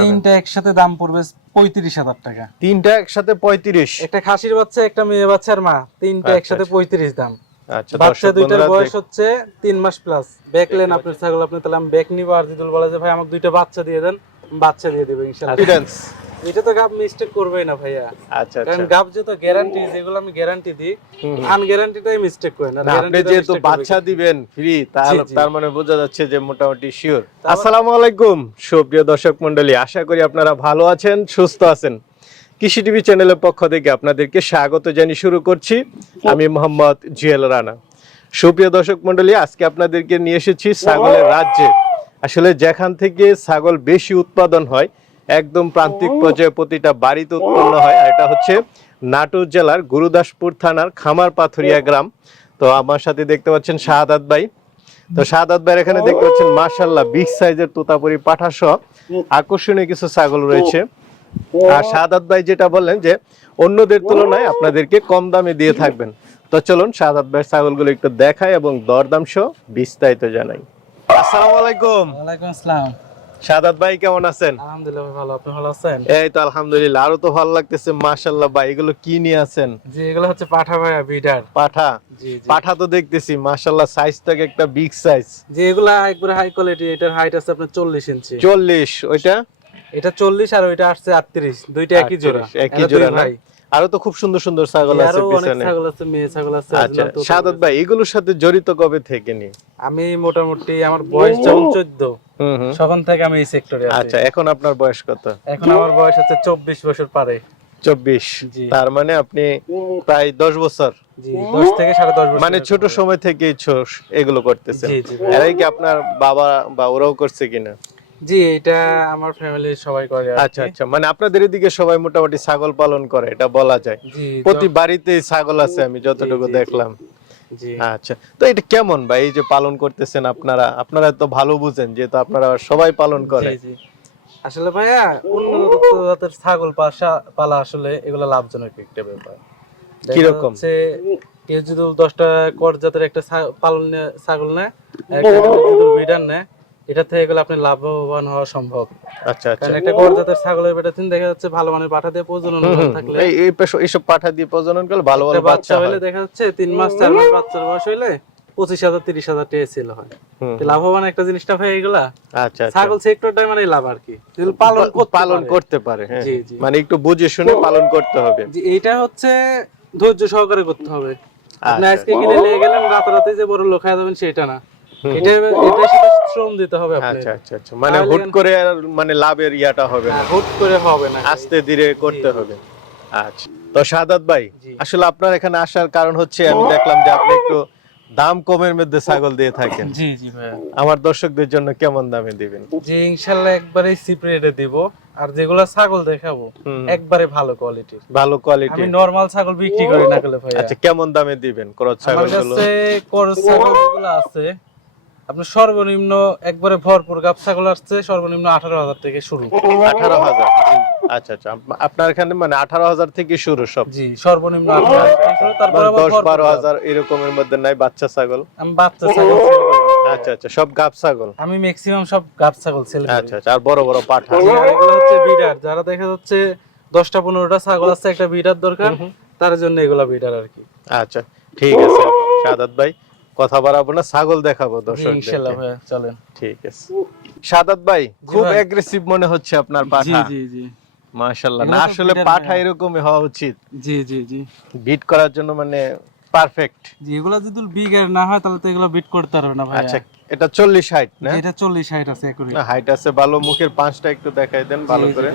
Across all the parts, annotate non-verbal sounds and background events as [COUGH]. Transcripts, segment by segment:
তিনটা একসাথে দাম পড়বে পঁয়ত্রিশ হাজার টাকা। তিনটা একসাথে পঁয়ত্রিশ। একটা খাসির বাচ্চা একটা মেয়ে বাচ্চার মা। তিনটা আচ্ছা, একসাথে আচ্ছা। পঁয়ত্রিশ দাম। আচ্ছা বাচ্চা দুইটার বয়স হচ্ছে তিন মাস প্লাস ব্যাকলেন আপনার ছাগল আপনি তাহলে আমি ব্যাক নিবো। আর দিদুল বলে যে ভাই আমাকে দুইটা বাচ্চা দিয়ে দেন। বাচ্চা দিয়ে দিবে ইনশাআল্লাহ। এটা তো গাব মিস্টেক করবেই না ভাইয়া। আচ্ছা কারণ আচ্ছা। গাব যত গ্যারান্টি যেগুলো আমি গ্যারান্টি দিই হুম। আনগ্যারান্টিটাই মিস্টেক করে না আপনি যেহেতু বাচ্চা দিবেন ফ্রি জি। তার মানে বোঝা যাচ্ছে যে মোটামুটি শিওর আসসালামু আলাইকুম সুপ্রিয় দর্শক মণ্ডলী আশা করি আপনারা ভালো আছেন সুস্থ আছেন। কৃষি টিভি চ্যানেলের পক্ষ থেকে আপনাদেরকে স্বাগত জানিয়ে শুরু করছি। আমি মোহাম্মদ জুয়েল রানা। সুপ্রিয় দর্শক মণ্ডলী আজকে আপনাদেরকে নিয়ে এসেছি ছাগলের রাজ্যে। আসলে যেখান থেকে ছাগল বেশি উৎপাদন হয় একদম প্রান্তিক পর্যায়ে প্রতিটা বাড়িতে উৎপন্ন হয়। আর এটা হচ্ছে নাটোর জেলার গুরুদাসপুর থানার খামার পাথুরিয়া গ্রাম। তো আমার সাথে দেখতে পাচ্ছেন শাহাদাত ভাই। তো শাহাদাত ভাইয়ের এখানে দেখতে পাচ্ছেন মাশাল্লাহ বিগ সাইজের তোতাপুরি পাঠা সহ আকর্ষণীয় কিছু ছাগল রয়েছে। আর শাহাদাত ভাই যেটা বললেন যে অন্যদের তুলনায় আপনাদেরকে কম দামে দিয়ে থাকবেন। তো চলুন শাহাদাত ভাইয়ের ছাগলগুলো একটু দেখায় এবং দরদাম সহ বিস্তারিত জানাই। আসসালামু আলাইকুম। ওয়ালাইকুম আসসালাম। ভাই কেমন আছেন? আলহামদুলিল্লাহ ভালো। আপনি ভালো আছেন? এই তো আলহামদুলিল্লাহ আরও তো ভালো লাগতেছে মাশাল্লাহ ভাই এগুলো কি নিয়ে আছেন? জি এগুলো হচ্ছে পাঠা ভাইয়া বিডার। পাঠা? জি জি। পাঠা তো দেখতেছি মাশাল্লাহ সাইজ থেকে একটা বিগ সাইজ জি এগুলা একবারে হাই কোয়ালিটি এটার হাইট আছে আপনার চল্লিশ ইঞ্চি চল্লিশ ওইটা? এটা চল্লিশ আর ওইটা আসছে আটত্রিশ। দুইটা একই জোড়া। একই জোড়া ভাই। আরও তো খুব সুন্দর সুন্দর ছাগল আছে পিছনে। ছাগল আছে মেয়ে ছাগল আছে আচ্ছা সাদাত ভাই এগুলোর সাথে জড়িত কবে থেকে নি? আমি মোটামুটি আমার বয়স যখন চোদ্দ হুম হুম। তখন থেকে আমি এই সেক্টরে আছি। আচ্ছা এখন আপনার বয়স কত? এখন আমার বয়স হচ্ছে চব্বিশ বছর পারে। চব্বিশ। জি। তার মানে আপনি প্রায় দশ বছর। জি দশ থেকে সাড়ে দশ বছর মানে ছোট সময় থেকেই ছো- এগুলো করতেছেন। এরাই কি আপনার বাবা বা ওরাও করছে কিনা? জি এটা আমার ফ্যামিলির সবাই করে আচ্ছা আচ্ছা। মানে আপনাদের এদিকে সবাই মোটামুটি ছাগল পালন করে এটা বলা যায়। প্রতি বাড়িতেই ছাগল আছে আমি যতটুকু। দেখলাম। আচ্ছা তো এটা কেমন ভাই এই যে পালন করতেছেন আপনারা? আপনারা তো ভালো বুঝেন যেহেতু আপনারা সবাই পালন করে। জি, জি। আসলে ভাইয়া উন্নত জাতের ছাগল পাশা পালা আসলে এগুলো লাভজনক একটা ব্যাপার। কীরকম? কেউ যদি দশটা কর জাতের একটা পালন নে- ছাগল নেয় বিডার নেয় এটা থেকে এগুলো আপনি লাভবান হওয়া সম্ভব। আচ্ছা আচ্ছা। কারণ একটা জাতের ছাগলের বেটা তিন দেখা যাচ্ছে ভালো মানের পাঠা দিয়ে প্রজনন থাকলে। এই এই এইসব পাঠা দিয়ে প্রজনন করলে ভালো ভালো বাচ্চা হয়। দেখা যাচ্ছে তিন মাস চার মাস বাচ্চার বয়স হইলে পঁচিশ হাজার তিরিশ হাজার টাকা সেল হয়। লাভবান একটা জিনিসটা এগুলা আচ্ছা আচ্ছা। ছাগল সেক্টরটাই মানে লাভ আর কি। পালন পালন করতে পারে হ্যাঁ। মানে একটু বুঝে শুনে পালন করতে হবে। যে এইটা হচ্ছে ধৈর্য সহকারে করতে হবে। আপনি আচ্ছা। আজকে কিনে নিয়ে গেলেন রাতারাতি যে বড় লোক হয়ে যাবেন সেটা না। এটা এটার সাথে শ্রম দিতে হবে আচ্ছা আচ্ছা আচ্ছা। মানে হুট করে মানে লাভের ইয়াটা হবে না। হুট করে হবে না। আস্তে ধীরে করতে হবে। আচ্ছা। তো সাদাত ভাই আসলে আপনার এখানে আসার কারণ হচ্ছে আমি দেখলাম যে আপনি একটু দাম কমের মধ্যে ছাগল দিয়ে থাকেন। জি জি ভাইয়া আমার দর্শকদের জন্য কেমন দামে দিবেন? জি ইনশাল্লাহ একবারে চিপ রেটে দিব। আর যেগুলা ছাগল দেখাবো একবারে ভালো কোয়ালিটি ভালো কোয়ালিটি আমি নরমাল ছাগল বিক্রি করি না গেলে ভাইয়া। আচ্ছা কেমন দামে দিবেন? ক্রস আমার ছাগলগুলো? কাছে করস ছাগল যেগুলো আছে। আপনার সর্বনিম্ন একবারে ভরপুর গাব ছাগল আসছে সর্বনিম্ন আঠারো হাজার থেকে শুরু। আঠারো হাজার? আচ্ছা আচ্ছা। আপনার এখানে মানে আঠারো হাজার থেকে শুরু সব? জি সর্বনিম্ন তারপরে দশ বারো হাজার এরকমের মধ্যে নাই বাচ্চা ছাগল? আমি বাচ্চা ছাগল। আচ্ছা আচ্ছা। সব গাব ছাগল আমি ম্যাক্সিমাম সব গাব ছাগল সেল করি আচ্ছা আচ্ছা। আর বড় বড় পাঠা? এগুলো হচ্ছে বিডার যারা দেখা যাচ্ছে দশটা পনেরোটা ছাগল আছে একটা বিডার দরকার তার জন্য এগুলা বিডার আর কি। আচ্ছা ঠিক আছে সাদাত ভাই। কথা বাড়াবো না ছাগল দেখাবো দর্শক চলেন। ঠিক আছে। সাদাত ভাই খুব অ্যাগ্রেসিভ মনে হচ্ছে আপনার পাঠা। জি জি। মাশাআল্লাহ না আসলে পাঠা এরকমই হওয়া উচিত। জি জি জি। বিট করার জন্য মানে পারফেক্ট জি এগুলা যদি বিগের না হয় তাহলে তো এগুলো বিট করতে পারবে না ভাই আচ্ছা এটা চল্লিশ হাইট না? এটা চল্লিশ হাইট আছে একুরি হাইট আছে ভালো মুখের পাঁচটা একটু দেখাই দেন ভালো করে।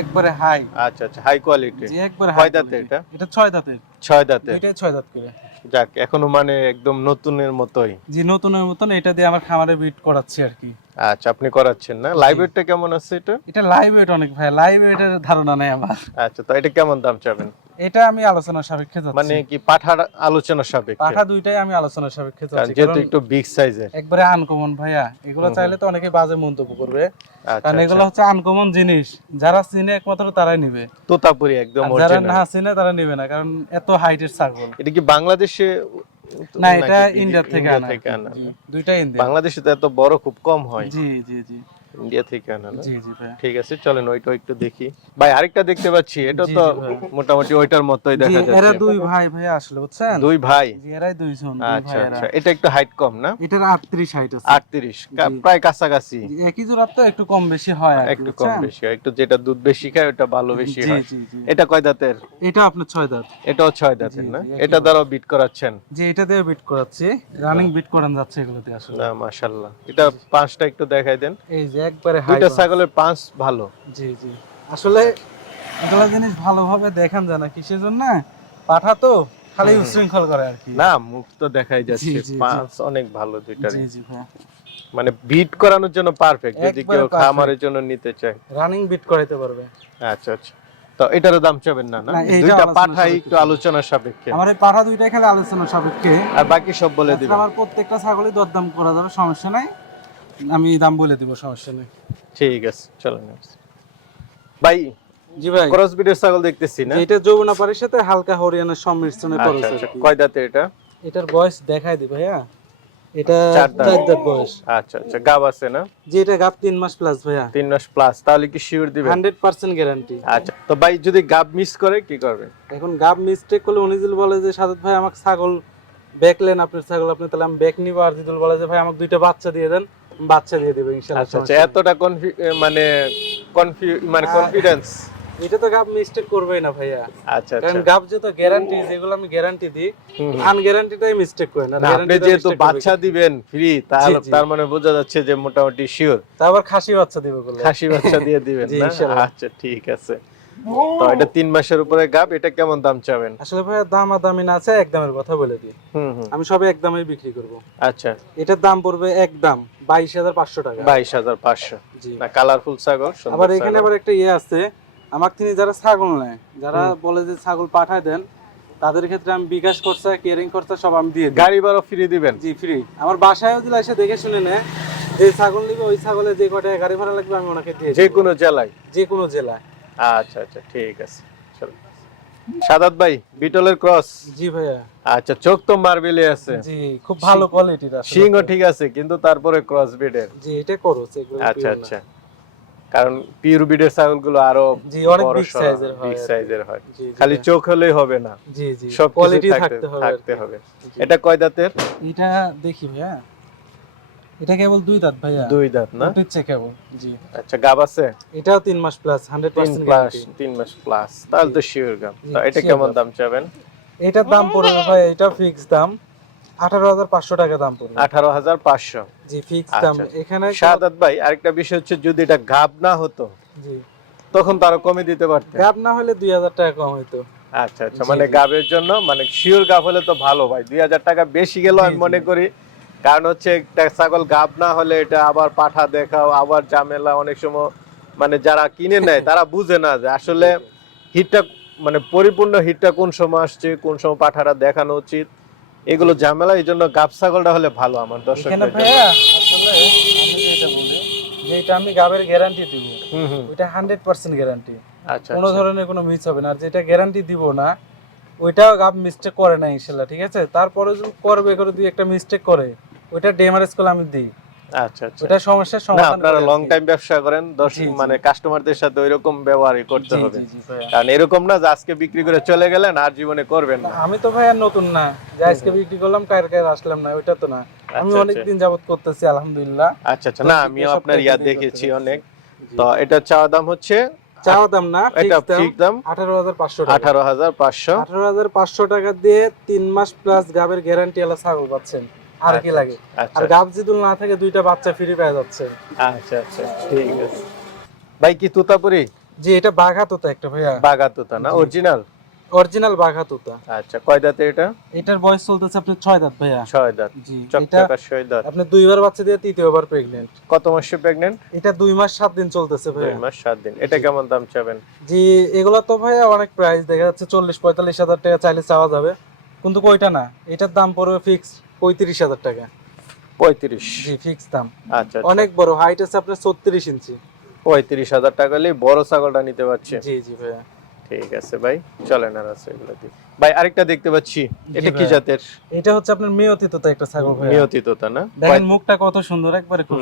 একবারে হাই আচ্ছা আচ্ছা হাই কোয়ালিটি জি একবারে হাই দাঁতের এটা? এটা ছয় দাঁতের। ছয় দাঁতে এটাই ছয় দাঁত করে। যাক এখনও মানে একদম নতুনের মতোই। জি নতুনের মতন এটা দিয়ে আমার খামারে বিট করাচ্ছি আর কি। আচ্ছা আপনি করাচ্ছেন না? লাইভ ওয়েটটা কেমন আছে এটা? এটা লাইভ ওয়েট অনেক ভাই লাইভ ওয়েটের ধারণা নাই আমার। আচ্ছা তো এটা কেমন দাম চাবেন? এটা আমি আলোচনা সাপেক্ষে যাচ্ছি। মানে কি পাঠার আলোচনা সাপেক্ষে? পাঠা দুইটাই আমি আলোচনা সাপেক্ষে যাচ্ছি। যেহেতু একটু বিগ সাইজের একবারে আনকমন ভাইয়া এগুলো চাইলে তো অনেকে বাজে মন্তব্য করবে। আচ্ছা কারণ এগুলো হচ্ছে আনকমন জিনিস। যারা চিনে একমাত্র তারাই নিবে। তোতাপুরি একদম যারা না চিনে তারা নিবে না কারণ এত হাইটের ছাগল। এটা কি বাংলাদেশে না এটা ইন্ডিয়া থেকে আনা। দুইটাই ইন্ডিয়া। বাংলাদেশে তো এত বড় খুব কম হয়। জি জি জি। ইন্ডিয়া থেকে আনা না? জি জি ভাইয়া। ঠিক আছে চলেন ওইটা একটু দেখি। ভাই আরেকটা দেখতে পাচ্ছি এটা তো মোটামুটি ওইটার মতোই দেখা জি, এরা দুই ভাই ভাইয়া আসলে বুঝছেন? দুই ভাই? জি এরাই দুইজন দুই আচ্ছা আচ্ছা এটা একটু হাইট কম না? এটার আটত্রিশ হাইট আছে। আটত্রিশ কা- জি। প্রায় কাছাকাছি। একই জোড়ার তো একটু কম বেশি হয় একটু কম বেশি হয় একটু যেটা দুধ বেশি খায় ওটা ভালো বেশি হয়। জি জি। এটা কয় দাঁতের? এটা আপনার ছয় দাঁত। এটাও ছয় দাঁতের না? এটা দ্বারা বিট করাচ্ছেন? যে এটা দিয়ে বিট করাচ্ছি। রানিং বিট করান যাচ্ছে এগুলোতে আসলে। না মাশাল্লাহ এটা পাঁচটা একটু দেখাই দেন। এই যে একবারে দুইটা ছাগলের পাঁচ ভালো। জি জি। আসলে এগুলো জিনিস ভালোভাবে দেখান যায় না কিসের জন্য? পাঠা তো খালি উশৃঙ্খল করে আর কি। না মুখ তো দেখাই যাচ্ছে। পাঁচ অনেক ভালো দুইটারই জি জি ভাই মানে বিট করানোর জন্য পারফেক্ট যদি কেউ খামারের জন্য নিতে চায়। রানিং বিট করাইতে পারবে। আচ্ছা আচ্ছা। তো এটারও দাম চাবেন না না? দুইটা আলোচনা পাঠাই। একটু আলোচনার সাপেক্ষে। আমার এই পাঠা দুইটাই খালি আলোচনা সাপেক্ষে। আর বাকি সব বলে দিবেন। আমার প্রত্যেকটা ছাগলই দরদাম করা যাবে সমস্যা নাই। আমি দাম বলে দিব সমস্যা নেই। ঠিক আছে চলেন ভাই জি ভাই। ক্রস বিটের ছাগল দেখতেছি না? এটা যৌবনা পাড়ির সাথে হালকা হরিয়ানার সম্মিশ্রণে আচ্ছা পড়েছে। আচ্ছা কয় দাঁতে এটা? এটার বয়স দেখাই দি ভাইয়া। এটা চার দাঁত। বয়স। আচ্ছা আচ্ছা গাব আছে না? যে এটা গাপ তিন মাস প্লাস ভাইয়া। তিন মাস প্লাস তাহলে কি শিওর দিবেন? হান্ড্রেড পার্সেন্ট গ্যারান্টি আচ্ছা তো ভাই যদি গাব মিস করে কি করবে? এখন গাব মিস্টেক করলে উনি যদি বলে যে সাদত ভাই আমাকে ছাগল বেকলেন আপনার ছাগল আপনি তাহলে আমি বেক নিব। আর যদি বলে যে ভাই আমাকে দুইটা বাচ্চা দিয়ে দেন। বাচ্চা দিয়ে দেবো ইনশাআল্লাহ আচ্ছা আচ্ছা এতটা কনফি মানে কনফিউ মানে কনফিডেন্স এটা তো গাব মিস্টেক করবেই না ভাইয়া। আচ্ছা আচ্ছা। কারণ গাব যত গ্যারান্টি যেগুলো আমি গ্যারান্টি দিই হুম। আনগ্যারান্টিটাই মিস্টেক করে না আপনি যেহেতু বাচ্চা দিবেন ফ্রি তাহলে তার মানে বোঝা যাচ্ছে যে মোটামুটি শিওর তারপর খাসি বাচ্চা দিবে বলে। খাসি বাচ্চা দিয়ে দিবেন [LAUGHS] না? আচ্ছা ঠিক আছে। তো এটা তিন মাসের উপরে গাব এটা কেমন দাম চাবেন? আসলে ভাইয়া দাম দামি না আছে একদমের কথা বলে দিই। আমি সবে একদমই বিক্রি করব। আচ্ছা। এটার দাম পড়বে একদম বাইশ হাজার পাঁচশো টাকা। বাইশ হাজার পাঁচশো। না কালারফুল ছাগল আবার এখানে আবার একটা ইয়ে আছে আমার তিনি যারা ছাগল নেয় যারা বলে যে ছাগল পাঠায় দেন তাদের ক্ষেত্রে আমি বিকাশ খরচা কেয়ারিং খরচা সব আমি দিয়ে গাড়ি ভাড়া ফ্রি দিবেন? জি ফ্রি আমার বাসায়ও যদি এসে দেখে শুনে নেয় যে ছাগল নিবে ওই ছাগলে যে কটা গাড়ি ভাড়া লাগবে আমি ওনাকে দিয়ে যে কোনো জেলায়? যে কোনো জেলায়। আচ্ছা আচ্ছা ঠিক আছে। চলো। সাদাত ভাই বিটলের ক্রস? জি ভাইয়া। আচ্ছা চোখ তো মার্বেলে আছে। জি খুব ভালো কোয়ালিটির সিংহ ঠিক আছে কিন্তু তারপরে ক্রস বিডের জি এটা এগুলো আচ্ছা আচ্ছা। কারণ পিওর ছাগলগুলো আরও জি অনেক বিগ সাইজের হয় বিগ সাইজের হয়। খালি চোখ হলেই হবে না। জি জি সব কোয়ালিটি থাকতে হবে থাকতে হবে। এটা কয় দাঁতের? এটা দেখি ভাইয়া। এটা কেবল দুই দাঁত ভাইয়া। দুই দাঁত না? উঠেছে কেবল জি। আচ্ছা গাব আছে? এটাও তিন মাস প্লাস হান্ড্রেড তিন পার্সেন্ট প্লাস তিন মাস প্লাস তাহলে তো শিওর গাব। তো এটা কেমন দাম চাবেন? এটার দাম পড়বে ভাই এটা ফিক্স দাম। আঠারো হাজার পাঁচশো টাকা দাম পড়বে। আঠারো হাজার পাঁচশো। জি ফিক্স আচ্ছা, দাম এখানে শাহাদাত ভাই আরেকটা বিষয় হচ্ছে যদি এটা গাব না হতো জি। তখন তো আরও কমে দিতে পারতেন। গাব না হলে দুই হাজার টাকা কম হইতো। আচ্ছা আচ্ছা মানে গাবের জন্য মানে শিওর গাব হলে তো ভালো ভাই। দুই হাজার টাকা বেশি গেল আমি মনে করি কারণ হচ্ছে একটা ছাগল গাব না হলে এটা আবার পাঠা দেখাও আবার ঝামেলা অনেক সময় মানে যারা কিনে নেয় তারা বুঝে না যে আসলে হিটটা মানে পরিপূর্ণ হিটটা কোন সময় আসছে কোন সময় পাঠাটা দেখানো উচিত। এগুলো ঝামেলা এই জন্য গাব ছাগলটা হলে ভালো আমার আমি যেটা আমি গাবের গ্যারান্টি দিব ওইটা হান্ড্রেড পার্সেন্ট গ্যারান্টি আচ্ছা কোনো আচ্ছা। ধরনের কোনো মিস হবে না আর যেটা গ্যারান্টি দিব না ওইটাও গাব মিস্টেক করে না ইনশাল্লাহ ঠিক আছে? তারপরে যদি করবে করে দুই একটা মিস্টেক করে ওইটা ডেমারেজ করলে আমি দিই। আচ্ছা আচ্ছা। সমস্যার সমাধান আপনারা লং টাইম ব্যবসা করেন দর্শক। মানে কাস্টমারদের সাথে ওইরকম ব্যবহারই করতে হবে। কারণ এরকম না যে আজকে বিক্রি করে চলে গেলেন আর জীবনে করবেন না। আমি তো ভাইয়া নতুন না। যে আজকে বিক্রি করলাম কার কার আসলাম না ওইটা তো না। আমি আচ্ছা, অনেক দিন যাবত করতেছি আলহামদুলিল্লাহ। আচ্ছা আচ্ছা। না সপ্তাহে আপনার ইয়া দেখেছি অনেক। তো এটা চাওয়া দাম হচ্ছে চাওয়া দাম না এটা দাম ঠিক দাম। আঠারো হাজার পাঁচশো টাকা। আঠারো হাজার পাঁচশো। আঠারো হাজার পাঁচশো টাকা দিয়ে তিন মাস প্লাস গাবের গ্যারান্টি এলা ছাগল পাচ্ছেন। আর কি আচ্ছা, লাগে? আচ্ছা। আর গাব জিদুল না থাকে দুইটা বাচ্চা ফ্রি পেয়ে যাচ্ছে। আচ্ছা আচ্ছা ঠিক আছে। ভাই কি তুতাপুরি জি এটা বাঘা তোতা একটা ভাইয়া। তুতা না? অরিজিনাল অরিজিনাল বাঘা তোতা। আচ্ছা কয় দাঁতে এটা? এটার বয়স চলতেছে আপনার ছয় দাঁত ভাইয়া। দাঁত। জি চকচকা দাঁত। আপনি দুইবার বাচ্চা দিয়ে তৃতীয়বার প্রেগনেন্ট কত মাসে প্রেগনেন্ট এটা দুই মাস সাত দিন চলতেছে ভাইয়া। মাস সাত দিন। এটা কেমন দাম চাবেন? জি এগুলো তো ভাইয়া অনেক প্রাইস দেখা যাচ্ছে চল্লিশ পঁয়তাল্লিশ হাজার টাকা চাইলে চাওয়া যাবে। কিন্তু ওইটা না? এটার দাম পড়বে ফিক্স পঁয়ত্রিশ হাজার টাকা। পঁয়ত্রিশ। জি ফিক্স দাম। আচ্ছা আচ্ছা। অনেক বড় হাইট আছে আপনার ছত্রিশ ইঞ্চি। পঁয়ত্রিশ হাজার টাকা হলে বড় ছাগলটা নিতে পারছে। জি জি ভাইয়া। ঠিক আছে ভাই চলেন আর আছে এগুলো। ভাই আরেকটা দেখতে পাচ্ছি। এটা কি জাতের? এটা হচ্ছে আপনার মেয়তি তোতা একটা ছাগল ভাইয়া। নিয়তিত তা না? দেখেন মুখটা কত সুন্দর একবারে খুব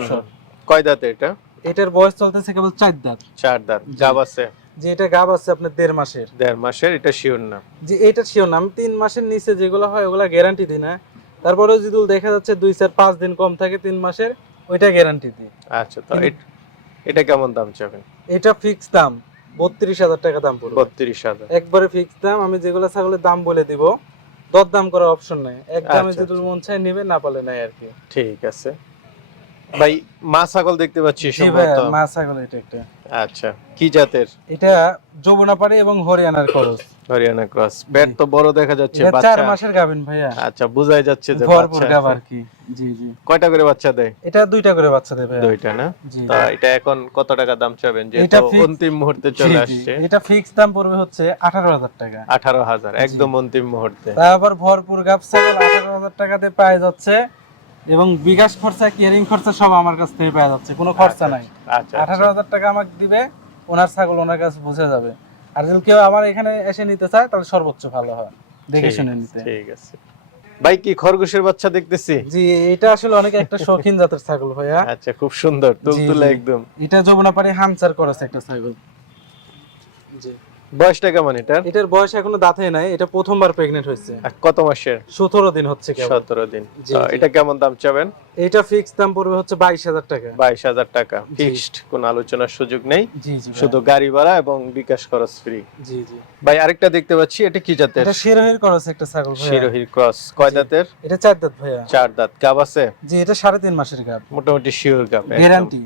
কয় দাঁতে এটা? এটার বয়স চলতেছে কেবল চার দাঁত। চার দাঁত। গাব আছে? যে এটা গাব আছে আপনার দেড় মাসের। দেড় মাসের এটা শিওর না। যে এটা শিওর না। আমি তিন মাসের নিচে যেগুলো হয় ওগুলা গ্যারান্টি দিই না। তারপরেও যদি দেখা যাচ্ছে দুই চার পাঁচ দিন কম থাকে তিন মাসের ওইটা গ্যারান্টি দিই আচ্ছা তো এটা কেমন দাম চাবেন? এটা ফিক্স দাম বত্রিশ হাজার টাকা দাম পড়বে। বত্রিশ হাজার। একবারে ফিক্স দাম আমি যেগুলো ছাগলের দাম বলে দিব দর দাম করার অপশন নাই। এক দামে আচ্ছা, যদি মন চায় নিবে না পালে নাই আর কি। ঠিক আছে। ভাই মা ছাগল দেখতে পাচ্ছি সম্ভবত। মা ছাগল এটা একটা। আচ্ছা কি জাতের? এটা যমুনাপাড়ি এবং হরিয়ানার খরচ হরিয়ানা ক্রস। পেট তো বড় দেখা যাচ্ছে মাসের গাবেন ভাইয়া। আচ্ছা বোঝাই যাচ্ছে যে ভরপুর বাচ্চা। গাব আর কি। জি জি। কয়টা করে বাচ্চা দেয়? এটা দুইটা করে বাচ্চা দেবে দুইটা না? তা এটা এখন কত টাকা দাম চাবেন? এটা অন্তিম মুহূর্তে চলে আসছে। এটা ফিক্স দাম পড়বে হচ্ছে আঠারো হাজার টাকা। আঠারো হাজার একদম অন্তিম মুহূর্তে। তারপর ভরপুর গাব ছাগল আঠারো হাজার টাকাতে পাওয়া যাচ্ছে এবং বিকাশ খরচা কেয়ারিং খরচা সব আমার কাছ থেকে পাওয়া যাচ্ছে কোনো খরচা নাই। আচ্ছা আঠারো হাজার টাকা আমাকে দিবে ওনার ছাগল ওনার কাছে বুঝে যাবে। আর যদি কেউ আমার এখানে এসে নিতে চায় তাহলে সর্বোচ্চ ভালো হয় দেখে শুনে নিতে। ঠিক আছে। ভাই কি খরগোশের বাচ্চা দেখতেছি? জি এটা আসলে অনেক একটা শৌখিন জাতের ছাগল ভাইয়া। আচ্ছা খুব সুন্দর তুলতুলে। একদম। এটা যমুনাপাড়ি হানচার করেছে একটা ছাগল। জি। বয়সটা কেমন এটার? এটার বয়স এখনও দাঁতে নাই এটা প্রথমবার প্রেগনেন্ট হয়েছে। কত মাসের? সতেরো দিন হচ্ছে সতেরো দিন। এটা কেমন দাম চাবেন? এটা ফিক্স দাম পড়বে হচ্ছে বাইশ হাজার টাকা। বাইশ হাজার টাকা। ফিক্সড কোনো আলোচনার সুযোগ নেই। শুধু গাড়ি ভাড়া এবং বিকাশ খরচ ফ্রি জি জি। ভাই আরেকটা দেখতে পাচ্ছি এটা কি জাতের? এটা শিরোহির করেছে একটা ছাগল শিরোহির ক্রস। কয় দাঁতের? এটা চার দাঁত ভাইয়া। চার দাঁত। গাব আছে? জি এটা সাড়ে তিন মাসের গাব। মোটামুটি শিওর গাব। গ্যারান্টি।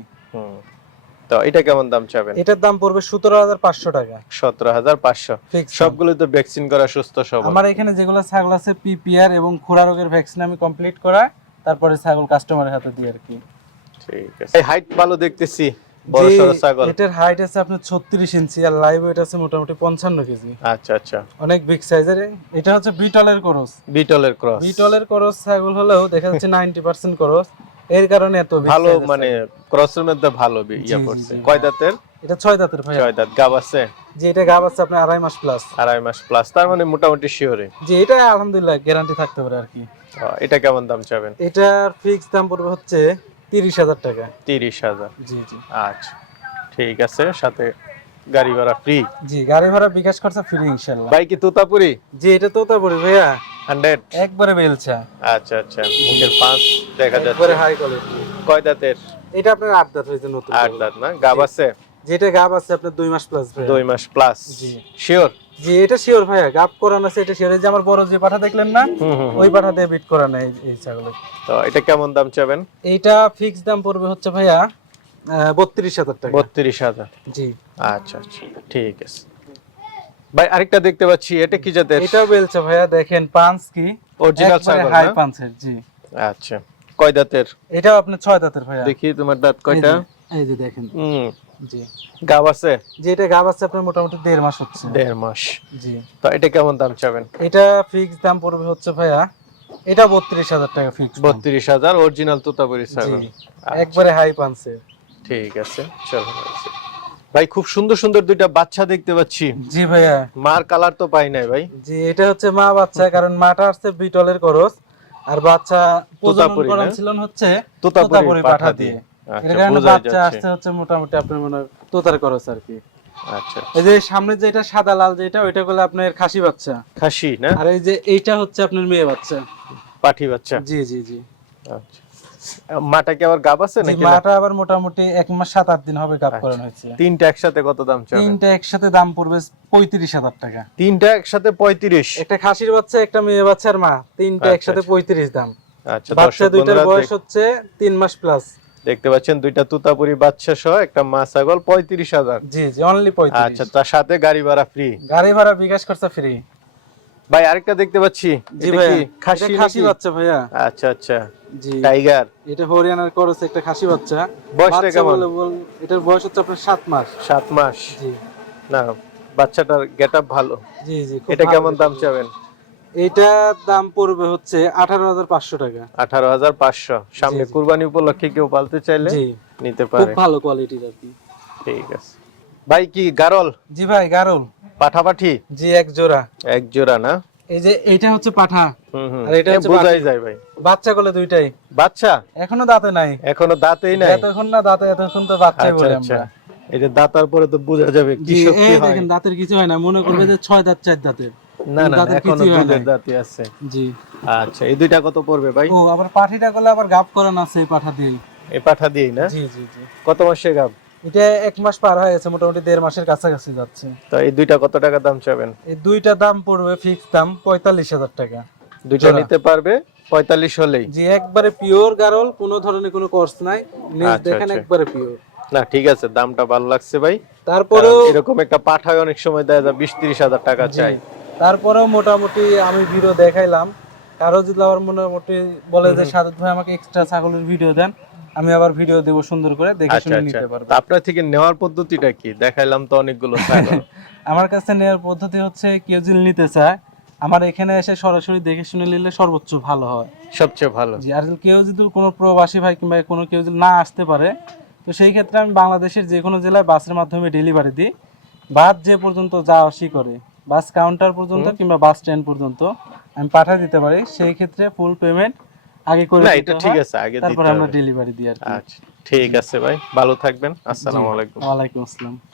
তো এটা কেমন দাম চাবেন? এটার দাম পড়বে সতেরো হাজার পাঁচশো টাকা। সতেরো হাজার পাঁচশো। সবগুলো তো ভ্যাকসিন করা সুস্থ সবল। আমার এখানে যেগুলো ছাগল আছে পিপিআর এবং খুরা রোগের ভ্যাকসিন আমি কমপ্লিট করা তারপরে ছাগল কাস্টমারের হাতে দিই আর কি। ঠিক আছে। হাইট ভালো দেখতেছি বড় জি, ছাগল। এটার হাইট আছে আপনার ছত্রিশ ইঞ্চি আর লাইভ ওয়েট আছে মোটামুটি পঞ্চান্ন কেজি। আচ্ছা আচ্ছা। অনেক বিগ সাইজের এটা হচ্ছে বিটলের করস বিটলের ক্রস বিটলের করস ছাগল হলেও দেখা যাচ্ছে নাইনটি পার্সেন্ট করস এর কারণে এত ভালো মানে ক্রসের মধ্যে ভালো ইয়া জি। কয় দাঁতের? এটা ছয় দাঁতের ভাই ছয় দাঁত। গাব আছে? যে এটা গাব আছে আপনার আড়াই মাস প্লাস আড়াই মাস প্লাস তার মানে মোটামুটি শিওরে যে এটা আলহামদুলিল্লাহ গ্যারান্টি থাকতে পারে আর কি এটা কেমন দাম চাবেন? এটার ফিক্স দাম পড়বে হচ্ছে তিরিশ হাজার টাকা। তিরিশ হাজার। জি জি। আচ্ছা ঠিক আছে সাথে গাড়ি ভাড়া ফ্রি জি গাড়ি ভাড়া বিকাশ খরচা ফ্রি ইনশাল্লাহ। ভাই কি তুতাপুরি? জি এটা তোতাপুরি ভাইয়া। হান্ড্রেড? একবারে আচ্ছা আচ্ছা। মুখের পাঁচ দেখা যাচ্ছে। একবারে হাই কোয়ালিটি কয় দাঁতের? এটা আপনার আট দাঁত হয়েছে নতুন আট দাঁত না? গাব আছে? যেটা গাব আছে আপনার দুই মাস প্লাস দুই মাস প্লাস জি। শিওর জি এটা শিওর ভাইয়া। গাব করানো আছে এটা শিওর এই যে আমার বড় যে পাঠা দেখলেন না। ওই বিট করানো এই এই ছাগলের তো এটা কেমন দাম চাবেন? এইটা ফিক্স দাম পড়বে হচ্ছে ভাইয়া বত্রিশ হাজার টাকা। বত্রিশ হাজার। জি। আচ্ছা আচ্ছা। ঠিক আছে। ভাই আরেকটা দেখতে পাচ্ছি এটা কি জাতের? বেলছে ভাইয়া দেখেন পাঁচ কি? অরিজিনাল ছাগল হাই? পাঁচের জি। আচ্ছা কয় দাঁতের? এটাও আপনার ছয় দাঁতের ভাইয়া। দেখি তোমার দাঁত কয়টা? এই যে- দেখেন। হুম। জি। গাব আছে? যে এটা গাব আছে আপনার মোটামুটি দেড় মাস হচ্ছে। দেড় মাস। জি। তো এটা কেমন দাম চাবেন? এটা ফিক্স দাম পড়বে হচ্ছে ভাইয়া এটা বত্রিশ হাজার টাকা ফিক্স বত্রিশ হাজার অরিজিনাল তোতাপুরি ছাগল। একবারে হাই পানছে ঠিক আছে চলো। ভাই খুব সুন্দর সুন্দর দুইটা বাচ্চা দেখতে পাচ্ছি। জি ভাইয়া। মার কালার তো পাই নাই ভাই। জি এটা হচ্ছে মা বাচ্চা কারণ মাটা আসছে বিটলের করস আর বাচ্চা তোতাপুরি ছিলেন হচ্ছে তোতাপুরি পাঠা দিয়ে। আচ্ছা, এর কারণে বাচ্চা আসছে হচ্ছে মোটামুটি আপনার মনে তোতার করস আর কি। আচ্ছা এই যে সামনে যেটা সাদা লাল যেটা ওইটা করলে আপনার খাসি বাচ্চা। খাসি না? আর এই যে এইটা হচ্ছে আপনার মেয়ে বাচ্চা। পাঠি বাচ্চা। জি জি জি। আচ্ছা। মাটা কি আবার গাব আছে নাকি মাটা আবার মোটামুটি এক মাস সাত আট দিন হবে গাপ করানো হয়েছে। তিনটা একসাথে কত দাম চাবেন তিনটা একসাথে দাম পড়বে পঁয়ত্রিশ হাজার টাকা। তিনটা একসাথে পঁয়ত্রিশ? একটা খাসির বাচ্চা একটা মেয়ে বাচ্চার মা। তিনটা আচ্ছা, একসাথে আচ্ছা। পঁয়ত্রিশ দাম। আচ্ছা বাচ্চা দুইটার বয়স হচ্ছে তিন মাস প্লাস দেখতে পাচ্ছেন দুইটা তুতাপুরি বাচ্চা সহ একটা মা ছাগল পঁয়ত্রিশ হাজার। জি জি অনলি পঁয়ত্রিশ। আচ্ছা তার সাথে গাড়ি ভাড়া ফ্রি গাড়ি ভাড়া বিকাশ খরচা ফ্রি ভাই আরেকটা দেখতে পাচ্ছি। জি এটা ভাইয়া খাসি খাসি বাচ্চা ভাইয়া? আচ্ছা আচ্ছা। জি। টাইগার। এটা হরিয়ানার করছে একটা খাসি বাচ্চা। বয়সটা কেমন? এটার বয়স হচ্ছে আপনার মাস। মাস। জি। না বাচ্চাটার ভালো। জি জি এটা কেমন দাম চাবেন? এটার দাম পড়বে হচ্ছে আঠারো হাজার পাঁচশো টাকা। আঠারো হাজার পাঁচশো। সামনে জি, জি। কুরবানি উপলক্ষে কেউ পালতে চাইলে নিতে খুব পারে। ভালো কোয়ালিটির আর কি। ঠিক আছে। ভাই কি গারল? জি ভাই গারুল। পাঠাপাঠি? জি এক জোড়া। এক জোড়া না? এই যে এইটা হচ্ছে পাঠা। আর এটা হচ্ছে বোঝাই যায় ভাই। বাচ্চা কোলে দুইটাই। বাচ্চা? এখনও দাঁতে নাই। এখনও দাঁতেই নাই? এতক্ষণ না দাঁতে এতক্ষণ তো বাচ্চাই আচ্ছা বলে আচ্ছা। আমরা। এটা দাঁতার পরে তো বোঝা যাবে কি শক্তি হয়। দেখেন দাঁতের কিছু হয় না। মনে করবে যে ছয় দাঁত চার দাঁতের না না এখনও দুধের দাঁতই আছে। জি। আচ্ছা এই দুইটা কত পড়বে ভাই? ও আবার পাঠিটা করলে আবার গাপ করান আছে এই পাঠা দিয়ে এই পাঠা দিয়েই না? জি জি জি। কত মাসে গাব এটা এক মাস পার হয়ে গেছে মোটামুটি দেড় মাসের কাছাকাছি যাচ্ছে। তো এই দুইটা কত টাকা দাম চাবেন? এই দুইটা দাম পড়বে ফিক্স দাম পঁয়তাল্লিশ হাজার টাকা। দুইটা নিতে পারবে পঁয়তাল্লিশ হলেই। জি একবারে পিওর গারল কোনো ধরনের কোনো কোর্স নাই। আচ্ছা, দেখেন আচ্ছা। একবারে পিওর না ঠিক আছে দামটা ভালো লাগছে ভাই। তারপরেও এরকম একটা পাঠায় অনেক সময় দেয় যা বিশ তিরিশ হাজার টাকা চাই। তারপরেও মোটামুটি আমি ভিডিও দেখাইলাম। কারও যদি আবার মোটামুটি বলে যে সাদত ভাই আমাকে এক্সট্রা ছাগলের ভিডিও দেন আমি আবার ভিডিও দেব সুন্দর করে দেখে আচ্ছা শুনে আচ্ছা। নিতে পারবে। আপনার থেকে নেওয়ার পদ্ধতিটা কি? দেখাইলাম তো অনেকগুলো [LAUGHS] আমার কাছে নেওয়ার পদ্ধতি হচ্ছে কেউ যদি নিতে চায় আমার এখানে এসে সরাসরি দেখে শুনে নিলে সর্বোচ্চ ভালো হয়। সবচেয়ে ভালো। জি আর কেউ যদি কোনো প্রবাসী ভাই কিংবা কোনো কেউ যদি না আসতে পারে তো সেই ক্ষেত্রে আমি বাংলাদেশের যে কোনো জেলায় বাসের মাধ্যমে ডেলিভারি দিই। বাস যে পর্যন্ত যাওয়া আসি করে বাস কাউন্টার পর্যন্ত কিংবা বাস স্ট্যান্ড পর্যন্ত আমি পাঠিয়ে দিতে পারি। সেই ক্ষেত্রে ফুল পেমেন্ট আগে করে না এটা ঠিক আছে আগে তারপরে আমরা ডেলিভারি দিই আর কি। আচ্ছা ঠিক আছে ভাই ভালো থাকবেন আসসালামু আলাইকুম। ওয়া আলাইকুম আসসালাম।